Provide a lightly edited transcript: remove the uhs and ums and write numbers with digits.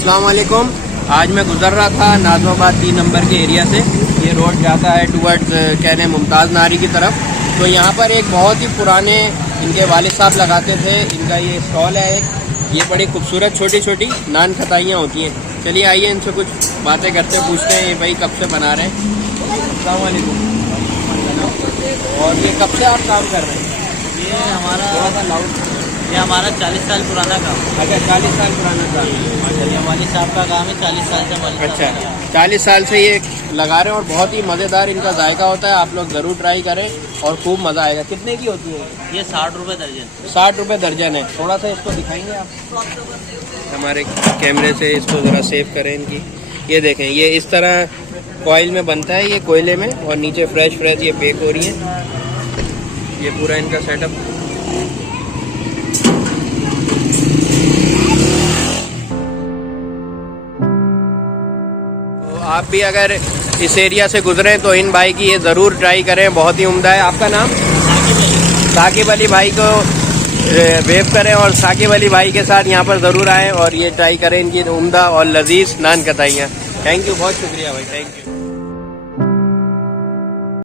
अस्सलाम वालेकुम। आज मैं गुज़र रहा था नाज़माबाद 3 नंबर के एरिया से। ये रोड जाता है टुवर्ड्स कहने मुमताज़ नारी की तरफ। तो यहाँ पर एक बहुत ही पुराने इनके वालिद साहब लगाते थे, इनका ये स्टॉल है एक। ये बड़ी खूबसूरत छोटी छोटी नान खताइयाँ होती हैं। चलिए आइए इनसे कुछ बातें करते पूछते हैं ये भाई कब से बना रहे हैं। अस्सलाम वालेकुम। और ये कब से आप काम कर रहे हैं? ये हमारा थोड़ा सा लाउड। ये हमारा 40 साल पुराना काम है। अच्छा, 40 साल पुराना काम है। ये वाली साहब का काम है, 40 साल से वाली साहब अच्छा, का। 40 साल से ये लगा रहे हैं और बहुत ही मज़ेदार इनका जायका होता है। आप लोग ज़रूर ट्राई करें और खूब मज़ा आएगा। कितने की होती है? ये 60 रुपये दर्जन। 60 रुपये दर्जन है। थोड़ा सा इसको दिखाएंगे आप हमारे कैमरे से, इसको ज़रा सेव करें इनकी। ये देखें, ये इस तरह कॉइल में बनता है, ये कोयले में, और नीचे फ्रेश फ्रेश ये बेक हो रही है। ये पूरा इनका सेटअप। तो आप भी अगर इस एरिया से गुजरें तो इन भाई की ये ज़रूर ट्राई करें, बहुत ही उम्दा है। आपका नाम? साकिब अली भाई को वेव करें और साकिब अली भाई के साथ यहाँ पर ज़रूर आएँ और ये ट्राई करें इनकी उम्दा और लजीज नान कताइयाँ। थैंक यू, बहुत शुक्रिया भाई, थैंक यू।